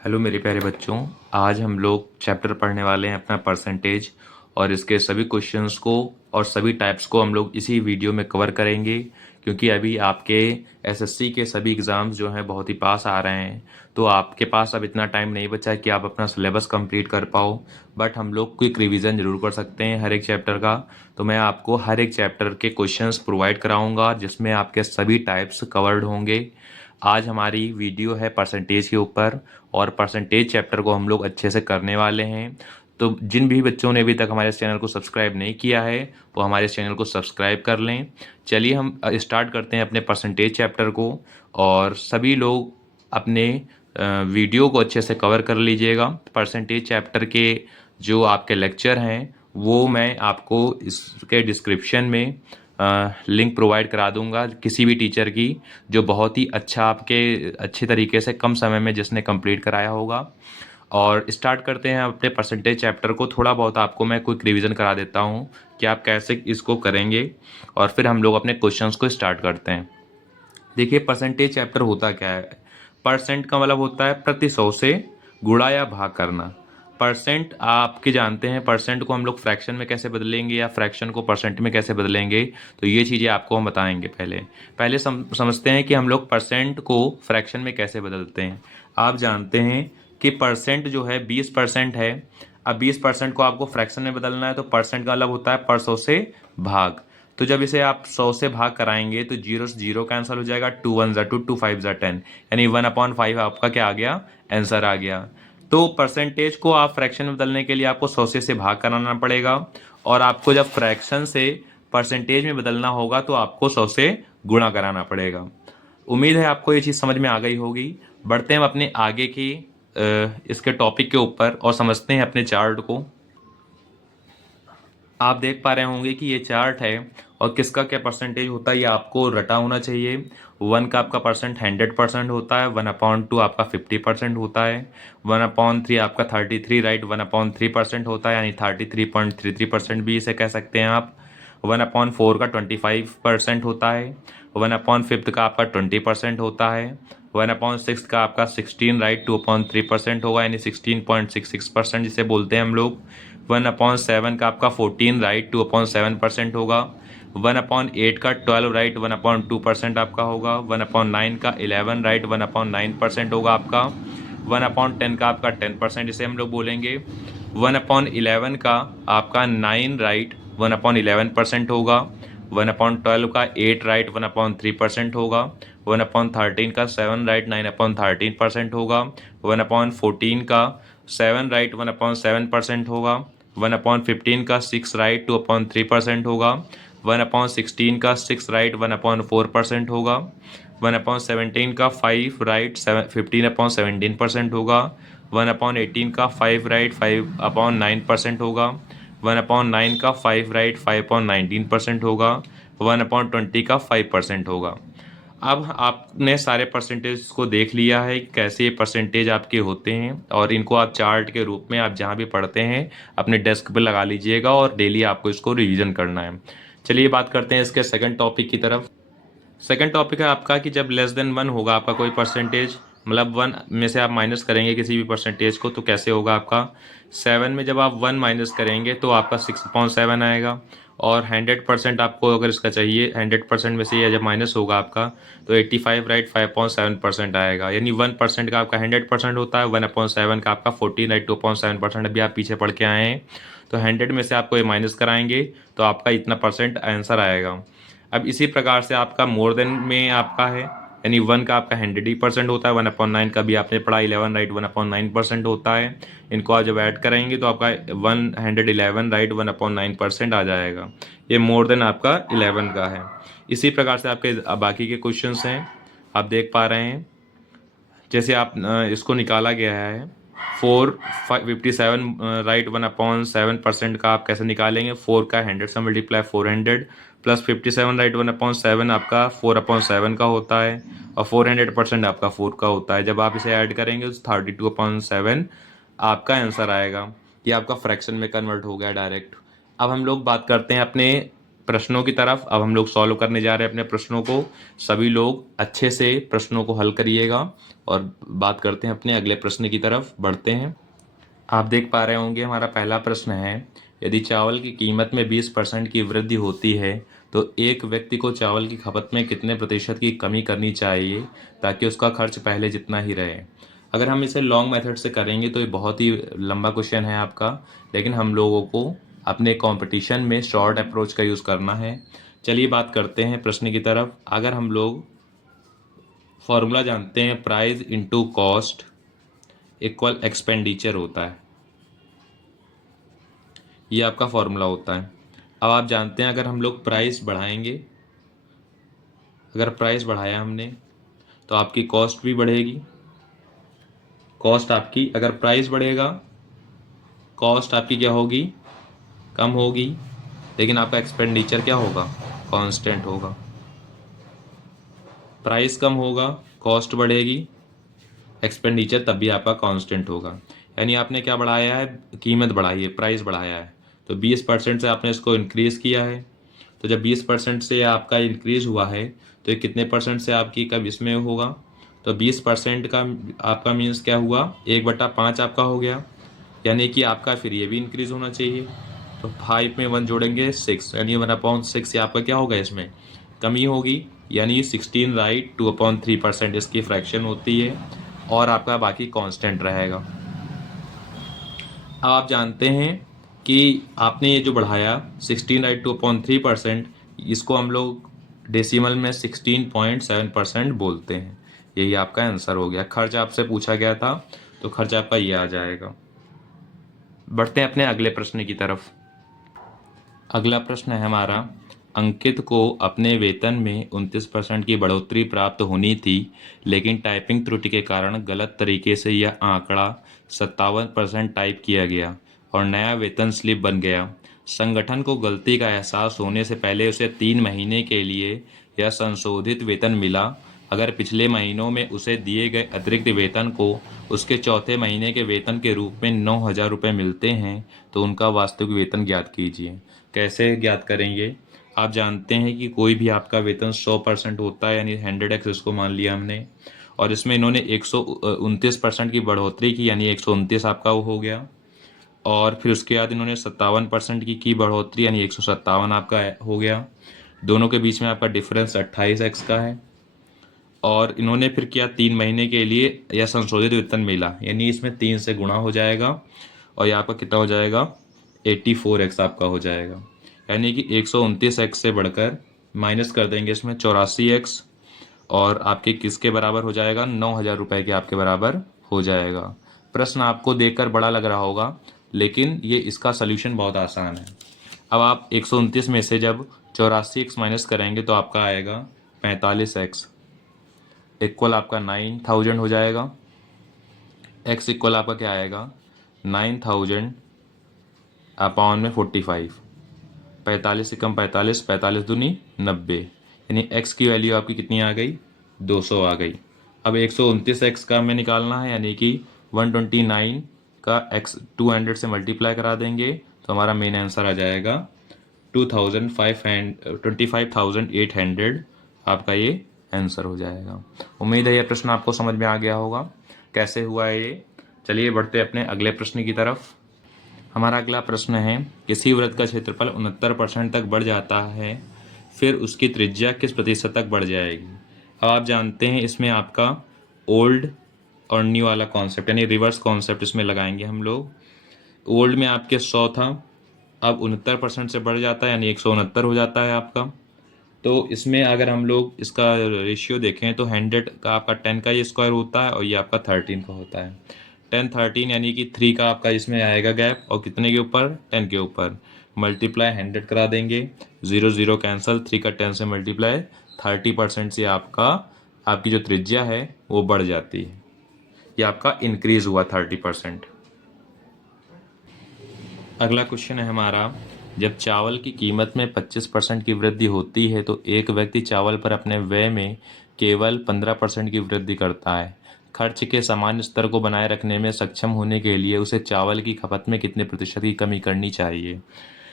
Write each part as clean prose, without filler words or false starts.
Hello मेरे प्यारे बच्चों। आज हम लोग चैप्टर पढ़ने वाले हैं अपना परसेंटेज और इसके सभी क्वेश्चंस को और सभी टाइप्स को हम लोग इसी वीडियो में कवर करेंगे, क्योंकि अभी आपके एसएससी के सभी एग्ज़ाम्स जो हैं बहुत ही पास आ रहे हैं। तो आपके पास अब इतना टाइम नहीं बचा है कि आप अपना सिलेबस कंप्लीट कर पाओ, बट हम लोग क्विक रिवीजन ज़रूर कर सकते हैं हर एक चैप्टर का। तो मैं आपको हर एक चैप्टर के क्वेश्चंस प्रोवाइड कराऊंगा जिसमें आपके सभी टाइप्स कवर्ड होंगे। आज हमारी वीडियो है परसेंटेज के ऊपर और परसेंटेज चैप्टर को हम लोग अच्छे से करने वाले हैं। तो जिन भी बच्चों ने अभी तक हमारे इस चैनल को सब्सक्राइब नहीं किया है वो हमारे इस चैनल को सब्सक्राइब कर लें। चलिए हम स्टार्ट करते हैं अपने परसेंटेज चैप्टर को। और सभी लोग अपने वीडियो को अच्छे से कवर कर लीजिएगा। परसेंटेज चैप्टर के जो आपके लेक्चर हैं वो मैं आपको इसके डिस्क्रिप्शन में लिंक प्रोवाइड करा दूंगा किसी भी टीचर की जो बहुत ही अच्छा आपके अच्छे तरीके से कम समय में जिसने कंप्लीट कराया होगा। और स्टार्ट करते हैं अपने परसेंटेज चैप्टर को। थोड़ा बहुत आपको मैं क्विक रिवीजन करा देता हूँ कि आप कैसे इसको करेंगे और फिर हम लोग अपने क्वेश्चंस को स्टार्ट करते हैं। देखिए, परसेंटेज चैप्टर होता क्या है। परसेंट का मतलब होता है प्रति सौ से गुणा या भाग करना। परसेंट आपके जानते हैं, परसेंट को हम लोग फ्रैक्शन में कैसे बदलेंगे या फ्रैक्शन को परसेंट में कैसे बदलेंगे, तो ये चीज़ें आपको हम बताएंगे। पहले पहले समझते हैं कि हम लोग परसेंट को फ्रैक्शन में कैसे बदलते हैं। आप जानते हैं कि परसेंट जो है 20% है। अब 20% को आपको फ्रैक्शन में बदलना है तो परसेंट का मतलब होता है पर सौ से भाग। तो जब इसे आप 100 से भाग कराएंगे तो जीरो से जीरो कैंसिल हो जाएगा, 2 1 ज़ा 2, 2 5 ज़ा 10, यानी 1/5 आपका क्या आ गया, आंसर आ गया। तो परसेंटेज को आप फ्रैक्शन में बदलने के लिए आपको 100 से भाग कराना पड़ेगा, और आपको जब फ्रैक्शन से परसेंटेज में बदलना होगा तो आपको 100 से गुणा कराना पड़ेगा। उम्मीद है आपको ये चीज़ समझ में आ गई होगी। बढ़ते हैं अपने आगे की इसके टॉपिक के ऊपर और समझते हैं अपने चार्ट को। आप देख पा रहे होंगे कि ये चार्ट है और किसका क्या परसेंटेज होता है ये आपको रटा होना चाहिए। 1 का आपका परसेंट 100% होता है, 1/2 आपका 50% होता है, 1/3 आपका 33 राइट 1/3% होता है, यानी 33.33% भी इसे कह सकते हैं आप। 1/4 का 25% होता है, 1/5 का आपका 20% होता है, 1/6 का आपका 16 राइट 2/3% होगा, यानी 16.66% जिसे बोलते हैं हम लोग। 1/7 का आपका 14 राइट 2/7% होगा। 1/8 का 12 राइट 1/2% आपका होगा। 1/9 का 11 राइट 1/9% होगा आपका। 1/10 का आपका 10% इसे हम लोग बोलेंगे। 1/11 का आपका 9 राइट 1/11% होगा। 1/12 का 8 राइट 1/3% होगा। 1/13 का 7 राइट 9/13% होगा। 1/14 का 7 राइट 1/7% होगा। 1/15 का 6 राइट 2/3% होगा। 1/16 का 6 राइट 1/4% होगा। 1/17 का 5 राइट 15/17% होगा। 1/18 का 5 राइट 5/9% होगा। 1/9 का 5 राइट 5/19% होगा। 1/20 का 5% होगा। अब आपने सारे परसेंटेज को देख लिया है कैसे ये परसेंटेज आपके होते हैं, और इनको आप चार्ट के रूप में आप जहाँ भी पढ़ते हैं अपने डेस्क पर लगा लीजिएगा और डेली आपको इसको रिवीजन करना है। चलिए बात करते हैं इसके सेकंड टॉपिक की तरफ। सेकंड टॉपिक है आपका कि जब लेस देन 1 होगा आपका कोई परसेंटेज, मतलब 1 में से आप माइनस करेंगे किसी भी परसेंटेज को तो कैसे होगा आपका। 7 में जब आप 1 माइनस करेंगे तो आपका 6/7 आएगा। और 100% आपको अगर इसका चाहिए, 100% में से ये जब माइनस होगा आपका तो 85 राइट 5/7% आएगा, यानी 1% का आपका 100% होता है। 1/7 का आपका 14 राइट 2/7%। अभी आप पीछे पढ़ के आए हैं तो 100 में से आपको ये माइनस कराएंगे तो आपका इतना परसेंट आंसर आएगा। अब इसी प्रकार से आपका मोर देन में आपका है, यानी 1 का आपका 100% होता है। 1/9 का भी आपने पढ़ा 11 राइट 1/9% होता है। इनको आप जब ऐड करेंगे तो आपका 111 राइट 1/9% आ जाएगा। ये मोर देन आपका 11 का है। इसी प्रकार से आपके बाकी के क्वेश्चंस हैं, आप देख पा रहे हैं। जैसे आप इसको निकाला गया है 457 राइट 1/7% का आप कैसे निकालेंगे। 4 का 100 से मल्टीप्लाई 400 प्लस 57 राइट 1/7 आपका 4/7 का होता है, और 400% आपका 4 का होता है। जब आप इसे ऐड करेंगे तो 32/7 आपका आंसर आएगा। ये आपका फ्रैक्शन में कन्वर्ट हो गया डायरेक्ट। अब हम लोग बात करते हैं अपने प्रश्नों की तरफ अब हम लोग सॉल्व करने जा रहे हैं अपने प्रश्नों को। सभी लोग अच्छे से प्रश्नों को हल करिएगा और बात करते हैं अपने अगले प्रश्न की तरफ बढ़ते हैं। आप देख पा रहे होंगे हमारा पहला प्रश्न है, यदि चावल की कीमत में 20% की वृद्धि होती है तो एक व्यक्ति को चावल की खपत में कितने प्रतिशत की कमी करनी चाहिए ताकि उसका खर्च पहले जितना ही रहे। अगर हम इसे लॉन्ग मेथड से करेंगे तो ये बहुत ही लंबा क्वेश्चन है आपका, लेकिन हम लोगों को अपने कंपटीशन में शॉर्ट अप्रोच का यूज़ करना है। चलिए बात करते हैं प्रश्न की तरफ। अगर हम लोग फॉर्मूला जानते हैं, price into cost equal expenditure होता है, ये आपका फॉर्मूला होता है। अब आप जानते हैं अगर हम लोग प्राइस बढ़ाएंगे, अगर प्राइस बढ़ाया हमने तो आपकी कॉस्ट भी बढ़ेगी। कॉस्ट आपकी, अगर प्राइस बढ़ेगा कॉस्ट आपकी क्या होगी, कम होगी, लेकिन आपका एक्सपेंडिचर क्या होगा, कांस्टेंट होगा। प्राइस कम होगा, कॉस्ट बढ़ेगी, एक्सपेंडिचर तब भी आपका कांस्टेंट होगा। यानी आपने क्या बढ़ाया है, कीमत बढ़ाई है, प्राइस बढ़ाया है, तो 20% से आपने इसको इंक्रीज़ किया है। तो जब 20% से आपका इंक्रीज़ हुआ है तो ये कितने परसेंट से आपकी कब इसमें होगा, तो 20% का आपका मीन्स क्या हुआ, 1/5 आपका हो गया। यानी कि आपका फिर ये भी इंक्रीज़ होना चाहिए। तो 5 में 1 जोड़ेंगे 6, यानी 1/6 ये आपका क्या होगा, इसमें कमी होगी। यानी 16 राइट 2/3% इसकी फ्रैक्शन होती है और आपका बाकी कांस्टेंट रहेगा। अब आप जानते हैं कि आपने ये जो बढ़ाया 16 राइट 2/3%, इसको हम लोग डेसिमल में 16.7% बोलते हैं। यही आपका आंसर हो गया। खर्च आपसे पूछा गया था तो खर्च आपका ये आ जाएगा। बढ़ते हैं अपने अगले प्रश्न की तरफ। अगला प्रश्न है हमारा, अंकित को अपने वेतन में 29% की बढ़ोतरी प्राप्त होनी थी, लेकिन टाइपिंग त्रुटि के कारण गलत तरीके से यह आंकड़ा 57% टाइप किया गया और नया वेतन स्लिप बन गया। संगठन को गलती का एहसास होने से पहले उसे 3 महीने के लिए यह संशोधित वेतन मिला। अगर पिछले महीनों में उसे दिए गए अतिरिक्त वेतन को उसके चौथे महीने के वेतन के रूप में 9,000 रुपये मिलते हैं तो उनका वास्तविक वेतन ज्ञात कीजिए। कैसे ज्ञात करेंगे, आप जानते हैं कि कोई भी आपका वेतन 100% होता है, यानी 100x इसको मान लिया हमने, और इसमें इन्होंने 129% की बढ़ोतरी की, यानी 129 आपका वो हो गया। और फिर उसके बाद इन्होंने 57% की बढ़ोतरी, यानी 157 आपका हो गया। दोनों के बीच में आपका डिफरेंस 28x का है। और इन्होंने फिर किया 3 महीने के लिए यह संशोधित वेतन मिला, यानी इसमें 3 से गुणा हो जाएगा और यहाँ पर कितना हो जाएगा, 84x आपका हो जाएगा। यानी कि 129x से बढ़कर माइनस कर देंगे इसमें 84x, और आपके किसके बराबर हो जाएगा, 9,000 रुपये के आपके बराबर हो जाएगा। प्रश्न आपको देखकर बड़ा लग रहा होगा, लेकिन ये इसका सल्यूशन बहुत आसान है। अब आप 129 में से जब 84x माइनस करेंगे तो आपका आएगा 45x इक्वल आपका 9,000 हो जाएगा। x इक्वल आपका क्या आएगा, 9,000 अपॉन में 45, 45 से कम 45, 45 दूनी 90, यानी x की वैल्यू आपकी कितनी आ गई, 200 आ गई। अब 129x का हमें निकालना है, यानी कि 129 का x 200 से मल्टीप्लाई करा देंगे तो हमारा मेन आंसर आ जाएगा 25,800 आपका ये आंसर हो जाएगा। उम्मीद है यह प्रश्न आपको समझ में आ गया होगा कैसे हुआ है ये। चलिए बढ़ते अपने अगले प्रश्न की तरफ। हमारा अगला प्रश्न है, किसी वृत्त का क्षेत्रफल 69% तक बढ़ जाता है, फिर उसकी त्रिज्या किस प्रतिशत तक बढ़ जाएगी। अब आप जानते हैं इसमें आपका ओल्ड और न्यू वाला कॉन्सेप्ट, यानी रिवर्स कॉन्सेप्ट इसमें लगाएंगे हम लोग। ओल्ड में आपके 100 था, अब 69% से बढ़ जाता है, यानी 169 हो जाता है आपका। तो इसमें अगर हम लोग इसका रेशियो देखें तो 100 का आपका 10 का ये स्क्वायर होता है और ये आपका 13 का होता है। 10 13 यानी कि 3 का आपका इसमें आएगा गैप, और कितने के ऊपर, 10 के ऊपर। मल्टीप्लाई 100 करा देंगे, 0 0 कैंसिल, 3 का 10 से मल्टीप्लाई, 30% से आपकी जो त्रिज्या है वो बढ़ जाती है। ये आपका इंक्रीज हुआ 30%। अगला क्वेश्चन है हमारा, जब चावल की कीमत में 25% की वृद्धि होती है तो एक व्यक्ति चावल पर अपने व्यय में केवल 15% की वृद्धि करता है। खर्च के समान स्तर को बनाए रखने में सक्षम होने के लिए उसे चावल की खपत में कितने प्रतिशत की कमी करनी चाहिए।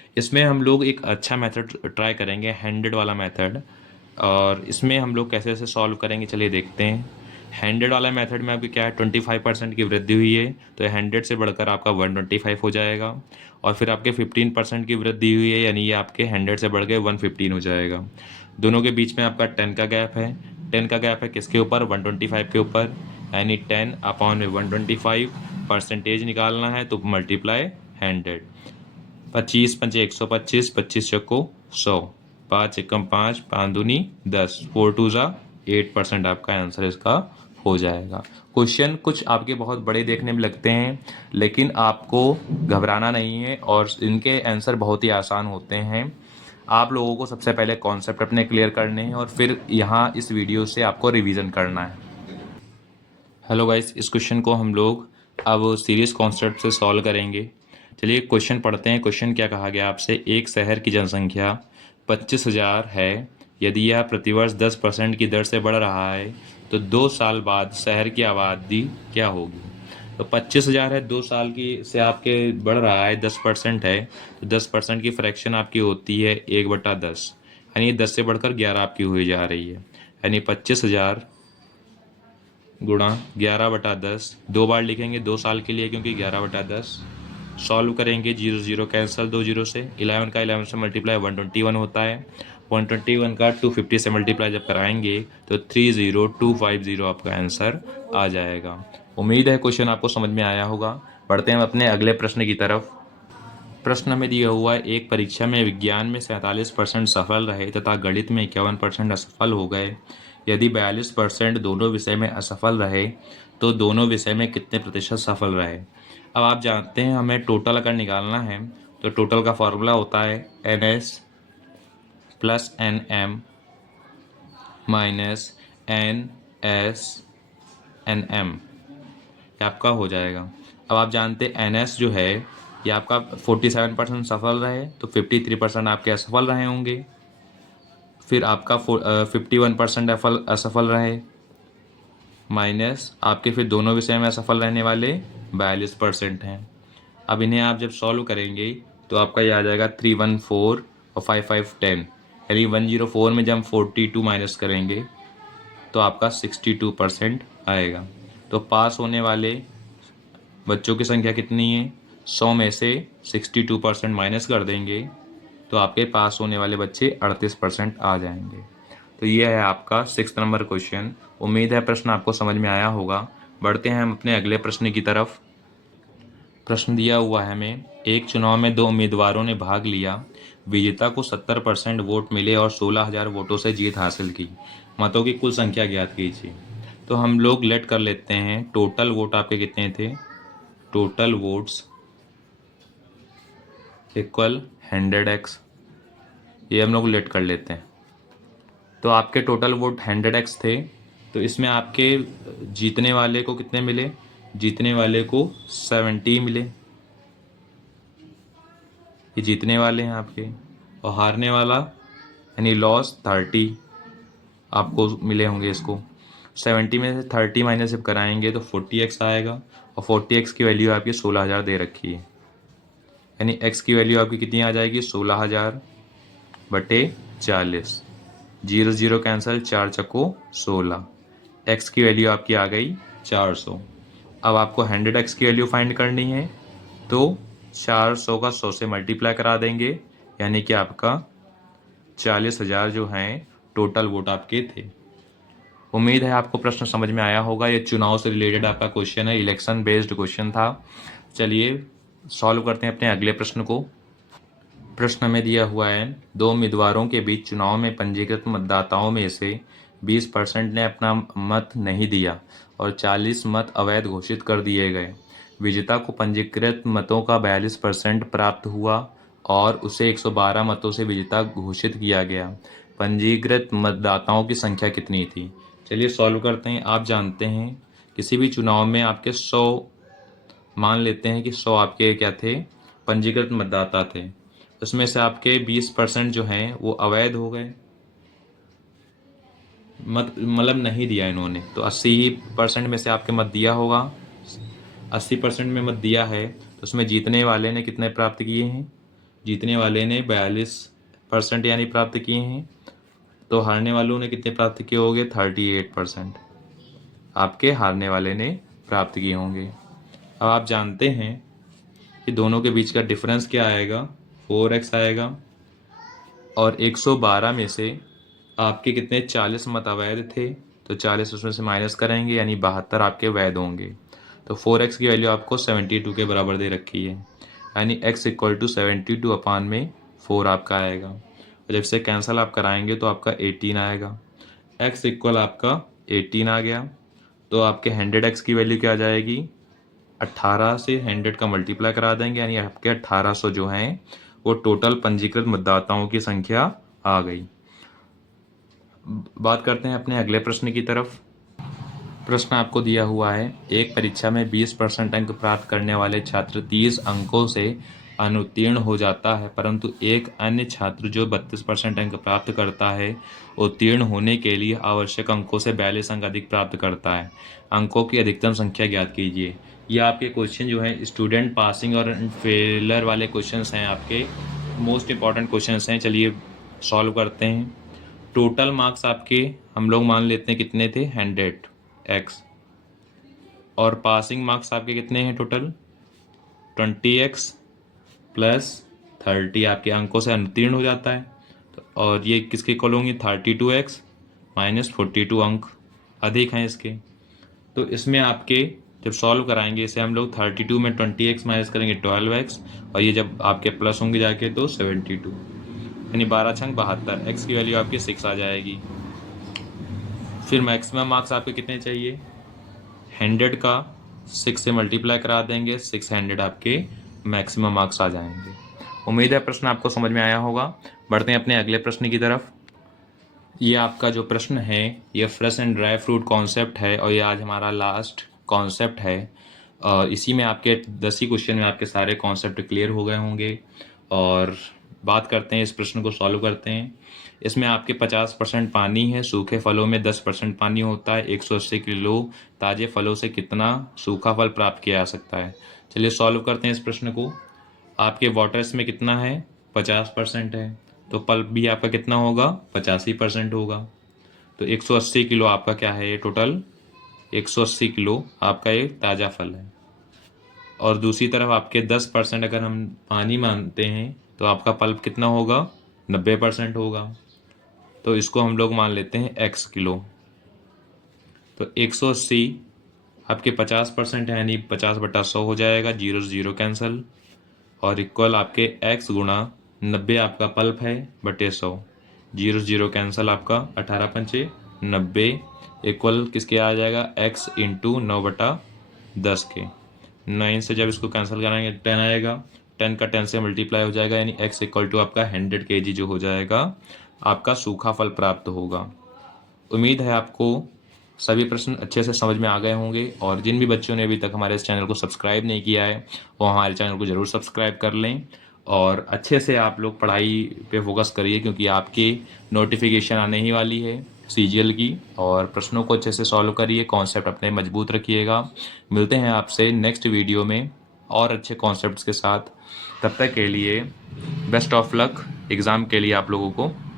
इसमें हम लोग एक अच्छा मेथड ट्राई करेंगे, 100 वाला मेथड। और इसमें हम लोग कैसे कैसे सॉल्व करेंगे, चलिए देखते हैं। 100 वाला मेथड में आपकी क्या है, 25% की वृद्धि हुई है, तो 100 से बढ़कर आपका 125 हो जाएगा। और फिर आपके 15% की वृद्धि हुई है, यानी ये आपके 100 से बढ़ के 115 हो जाएगा। दोनों के बीच में आपका 10 का गैप है। 10 का गैप है किसके ऊपर, 125 के ऊपर, यानी 10 अपॉन 125 परसेंटेज निकालना है, तो मल्टीप्लाई 100। 25 पंचे 125, 25 चक्को 100, 5 एकम 5, 5 दूनी 10, 4 टू ज़ा 8% आपका आंसर इसका हो जाएगा। क्वेश्चन कुछ आपके बहुत बड़े देखने में लगते हैं, लेकिन आपको घबराना नहीं है और इनके आंसर बहुत ही आसान होते हैं। आप लोगों को सबसे पहले कॉन्सेप्ट अपने क्लियर करने हैं और फिर यहाँ इस वीडियो से आपको रिवीजन करना है। हेलो गाइस, इस क्वेश्चन को हम लोग अब सीरीज कॉन्सेप्ट से सॉल्व करेंगे। चलिए क्वेश्चन पढ़ते हैं। क्वेश्चन क्या कहा गया आपसे, एक शहर की जनसंख्या 25,000 है। यदि यह प्रतिवर्ष 10% की दर से बढ़ रहा है तो 2 साल बाद शहर की आबादी क्या होगी। तो 25,000 है, 2 साल की से आपके बढ़ रहा है, 10% है, तो 10% की फ्रैक्शन आपकी होती है 1/10, यानी 10 से बढ़कर 11 आपकी हुई जा रही है। यानी 25,000 गुणा 11/10, 2 बार लिखेंगे 2 साल के लिए, क्योंकि 11/10। सॉल्व करेंगे, 0 0 कैंसिल, 2 0 से। 11 का 11 से मल्टीप्लाई 121 होता है। 121 का 250 से मल्टीप्लाई जब कराएंगे तो 30250 आपका आंसर आ जाएगा। उम्मीद है क्वेश्चन आपको समझ में आया होगा। बढ़ते हैं अपने अगले प्रश्न की तरफ। प्रश्न में दिया हुआ है, एक परीक्षा में विज्ञान में 47% सफल रहे तथा गणित में 51% असफल हो गए। यदि 42% दोनों विषय में असफल रहे तो दोनों विषय में कितने प्रतिशत सफल रहे। अब आप जानते हैं हमें टोटल अगर निकालना है तो टोटल का फॉर्मूला होता है NS plus NM minus NS NM, ये आपका हो जाएगा। अब आप जानते हैं NS जो है ये आपका 47% सफल रहे तो 53% आपके असफल रहे होंगे। फिर आपका 51% असफल रहे, माइनस आपके फिर दोनों विषय में असफल रहने वाले 42% हैं। अब इन्हें आप जब सॉल्व करेंगे तो आपका ये आ जाएगा 314 और 5510, यानी 104 में जब हम 42 माइनस करेंगे तो आपका 62% आएगा। तो पास होने वाले बच्चों की संख्या कितनी है, 100 में से 62% माइनस कर देंगे तो आपके पास होने वाले बच्चे 38% आ जाएंगे। तो ये है आपका 6 नंबर क्वेश्चन। उम्मीद है प्रश्न आपको समझ में आया होगा। बढ़ते हैं हम अपने अगले प्रश्न की तरफ। प्रश्न दिया हुआ है हमें, एक चुनाव में 2 उम्मीदवारों ने भाग लिया। विजेता को 70% वोट मिले और 16,000 वोटों से जीत हासिल की। मतों की कुल संख्या ज्ञात कीजिए। तो हम लोग लेट कर लेते हैं, टोटल वोट आपके कितने थे, टोटल वोट्स इक्वल 100x, ये हम लोग लेट कर लेते हैं। तो आपके टोटल वोट 100x थे, तो इसमें आपके जीतने वाले को कितने मिले, जीतने वाले को 70 मिले, ये जीतने वाले हैं आपके। और हारने वाला यानी लॉस 30 आपको मिले होंगे। इसको 70 में से 30 माइनस जब कराएंगे तो 40x आएगा, और 40x की वैल्यू आपकी 16,000 दे रखी है, यानी x की वैल्यू आपकी कितनी आ जाएगी, 16,000 बटे 40, 0 0 कैंसिल, 4 चक्को 16, x की वैल्यू आपकी आ गई 400। अब आपको 100x की वैल्यू फाइंड करनी है, तो 400 का 100 से मल्टीप्लाई करा देंगे, यानी कि आपका 40,000 जो हैं टोटल वोट आपके थे। उम्मीद है आपको प्रश्न समझ में आया होगा। ये चुनाव से रिलेटेड आपका क्वेश्चन है, इलेक्शन बेस्ड क्वेश्चन था। चलिए सॉल्व करते हैं अपने अगले प्रश्न को। प्रश्न में दिया हुआ है, 2 उम्मीदवारों के बीच चुनाव में पंजीकृत मतदाताओं में से 20% ने अपना मत नहीं दिया और 40 मत अवैध घोषित कर दिए गए। विजेता को पंजीकृत मतों का 42% प्राप्त हुआ और उसे 112 मतों से विजेता घोषित किया गया। पंजीकृत मतदाताओं की संख्या कितनी थी। चलिए सॉल्व करते हैं। आप जानते हैं किसी भी चुनाव में आपके 100, मान लेते हैं कि 100 आपके क्या थे, पंजीकृत मतदाता थे, उसमें से आपके 20% जो हैं वो अवैध हो गए, मत मतलब नहीं दिया इन्होंने, तो 80% में से आपके मत दिया होगा। 80% में मत दिया है तो उसमें जीतने वाले ने कितने प्राप्त किए हैं, जीतने वाले ने 42% यानी प्राप्त किए हैं, तो हारने वालों ने कितने प्राप्त किए होंगे? 38% आपके हारने वाले ने प्राप्त किए होंगे। अब आप जानते हैं कि दोनों के बीच का डिफरेंस क्या आएगा? 4x आएगा। और 112 में से आपके कितने 40 मत अवैध थे, तो 40 उसमें से माइनस करेंगे यानी 72 आपके वैध होंगे। तो 4x की वैल्यू आपको 72 के बराबर दे रखी है, यानी x इक्वल टू 72 अपान में 4 आपका आएगा। और जब से कैंसिल आप कराएंगे तो आपका 18 आएगा। x इक्वल आपका 18 आ गया, तो आपके 100x की वैल्यू क्या आ जाएगी? 18 से 100 का मल्टीप्लाई करा देंगे, यानी आपके 1800 जो हैं वो टोटल पंजीकृत मतदाताओं की संख्या आ गई। बात करते हैं अपने अगले प्रश्न की तरफ। प्रश्न आपको दिया हुआ है, एक परीक्षा में 20% अंक प्राप्त करने वाले छात्र 30 अंकों से अनुत्तीर्ण हो जाता है, परंतु एक अन्य छात्र जो 32% अंक प्राप्त करता है उत्तीर्ण होने के लिए आवश्यक अंकों से 42 अंक अधिक प्राप्त करता है। अंकों की अधिकतम संख्या ज्ञात कीजिए। ये आपके क्वेश्चन जो है स्टूडेंट पासिंग और फेलर वाले क्वेश्चंस हैं, आपके मोस्ट इंपॉर्टेंट क्वेश्चंस हैं। चलिए सॉल्व करते हैं। टोटल मार्क्स आपके हम लोग मान लेते हैं कितने थे? 100x। और पासिंग मार्क्स आपके कितने हैं टोटल? 20x प्लस 30 आपके अंकों से अनुत्तीर्ण हो जाता है। और ये किसके इक्वल होंगी? 32x माइनस 42 अंक अधिक हैं इसके। तो इसमें आपके जब सॉल्व कराएंगे इसे हम लोग 32 में 20x माइनस करेंगे 12x, और ये जब आपके प्लस होंगे जाके तो 72, यानी 12 छंग 72। x की वैल्यू आपकी 6 आ जाएगी। फिर मैक्सिमम मार्क्स आपके कितने चाहिए? 100 का 6 से मल्टीप्लाई करा देंगे, 600 आपके मैक्सिमम मार्क्स आ जाएंगे। उम्मीद है प्रश्न आपको समझ में आया होगा। बढ़ते हैं अपने अगले प्रश्न की तरफ। ये आपका जो प्रश्न है ये fresh and dry fruit concept है, और ये आज हमारा लास्ट कॉन्सेप्ट है। इसी में आपके 10 ही क्वेश्चन में आपके सारे कॉन्सेप्ट क्लियर हो गए होंगे। और बात करते हैं, इस प्रश्न को सॉल्व करते हैं। इसमें आपके 50% पानी है, सूखे फलों में 10% पानी होता है। 180 किलो ताज़े फलों से कितना सूखा फल प्राप्त किया जा सकता है? चलिए सॉल्व करते हैं इस प्रश्न को। आपके वाटर इसमें कितना है? 50% है, तो पल्प भी आपका कितना होगा? 85% होगा। तो 180 किलो आपका क्या है? ये टोटल 180 किलो आपका ये ताज़ा फल है। और दूसरी तरफ आपके 10% अगर हम पानी मानते हैं तो आपका पल्प कितना होगा? 90% होगा। तो इसको हम लोग मान लेते हैं x किलो। तो 180 आपके 50% है, यानी 50/100 हो जाएगा, 0 से 0 कैंसिल, और इक्वल आपके x गुणा 90 आपका पल्प है बटे 100, 0 से 0 कैंसिल, आपका 18×5 90 इक्वल किसके आ जाएगा? x इंटू 9/10 के। 9 से जब इसको कैंसिल कराएंगे 10 आएगा, 10 का 10 से मल्टीप्लाई हो जाएगा, यानी x इक्वल टू आपका 100 kg जो हो जाएगा आपका सूखा फल प्राप्त होगा। उम्मीद है आपको सभी प्रश्न अच्छे से समझ में आ गए होंगे, और जिन भी बच्चों ने अभी तक हमारे इस चैनल को सब्सक्राइब नहीं किया है वो हमारे चैनल को ज़रूर सब्सक्राइब कर लें। और अच्छे से आप लोग पढ़ाई पे फोकस करिए, क्योंकि आपकी नोटिफिकेशन आने ही वाली है सीजीएल की। और प्रश्नों को अच्छे से सॉल्व करिए, कॉन्सेप्ट अपने मजबूत रखिएगा। मिलते हैं आपसे नेक्स्ट वीडियो में और अच्छे कॉन्सेप्ट्स के साथ। तब तक के लिए बेस्ट ऑफ लक एग्ज़ाम के लिए आप लोगों को।